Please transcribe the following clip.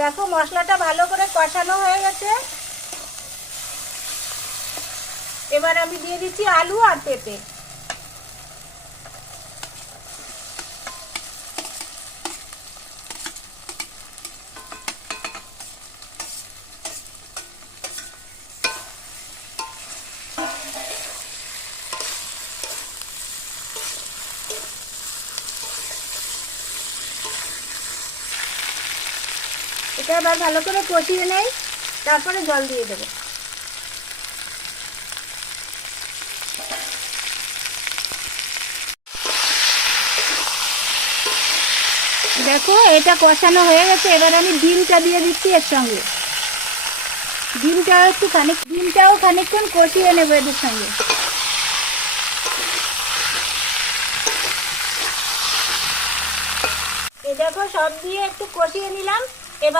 দেখো মশলাটা ভালো করে কষানো হয়ে গেছে। এবার আমি দিয়ে দিচ্ছি আলু আর পেঁপে। এটা এবার ভালো করে কষিয়ে নেই, তারপরে জল দিয়ে দেবো। দেখো এটা কষানো হয়ে গেছে, এবার আমি ডিমটা দিয়ে দিচ্ছি এর সঙ্গে। ডিমটাও খানিকক্ষণ কষিয়ে নেবো এদের সঙ্গে। এই দেখো সব দিয়ে একটু কষিয়ে নিলাম।